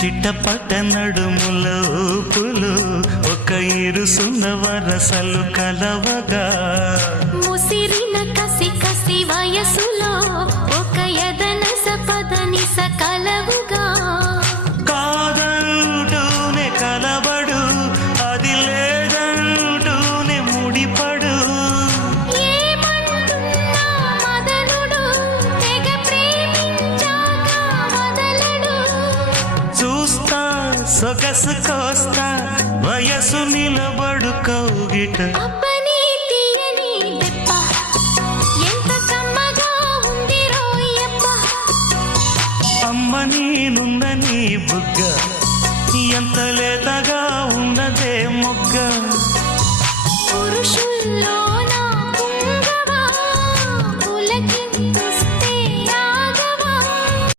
చిట్టపట నడుముల ఊపులు ఒక ఇరుసున్న వరసలు కలవగా ముసిరిన కసి కసి వయసులో ఒక యదన సపదని సకలవుగా కాదంటూనే కలబడు అది లేదంటూనే ముడిపడు ఏమంటున్నా మదనుడు తెగ ప్రేమించాక వదలడు చూస్తా సొగసు కోస్తా వయసు నిలబడు కౌగిట అబ్బని తీయని దెబ్బ ఎంత కమ్మగా ఉంది రోయప్ప అమ్మ నేనున్న నీ బుగ్గ ఎంత లేతగా ఉన్నదే మొగ్గ పురుషుల్లో